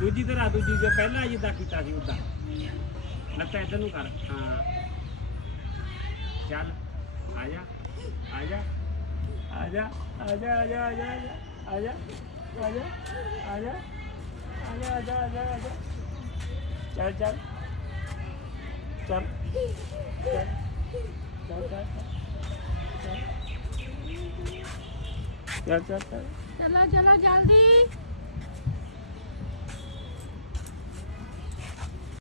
ਦੂਜੀ ਤਰ੍ਹਾਂ ਦੂਜੀ ਜੋ ਪਹਿਲਾਂ ਜਿੱਦਾਂ ਕੀਤਾ ਸੀ ਉਦਾਂ ਲੱਤਾਂ ਇੱਧਰ ਨੂੰ ਕਰ ਹਾਂ ਚੱਲ ਆ ਜਾ ਆ ਜਾ ਆ ਜਾ ਆ ਜਾ ਆ ਜਾ ਆ ਜਾ ਆ ਜਾ ਆ ਜਾ ਆ ਜਾ ਆ ਜਾ ਆ ਜਾ ਆ ਜਾ ਆ ਜਾ ਚੱਲ ਚੱਲ ਚੱਲ ਚੱਲ ਚੱਲ ਚੱਲ ਚੱਲ ਚੱਲ चलो चलो जल्दी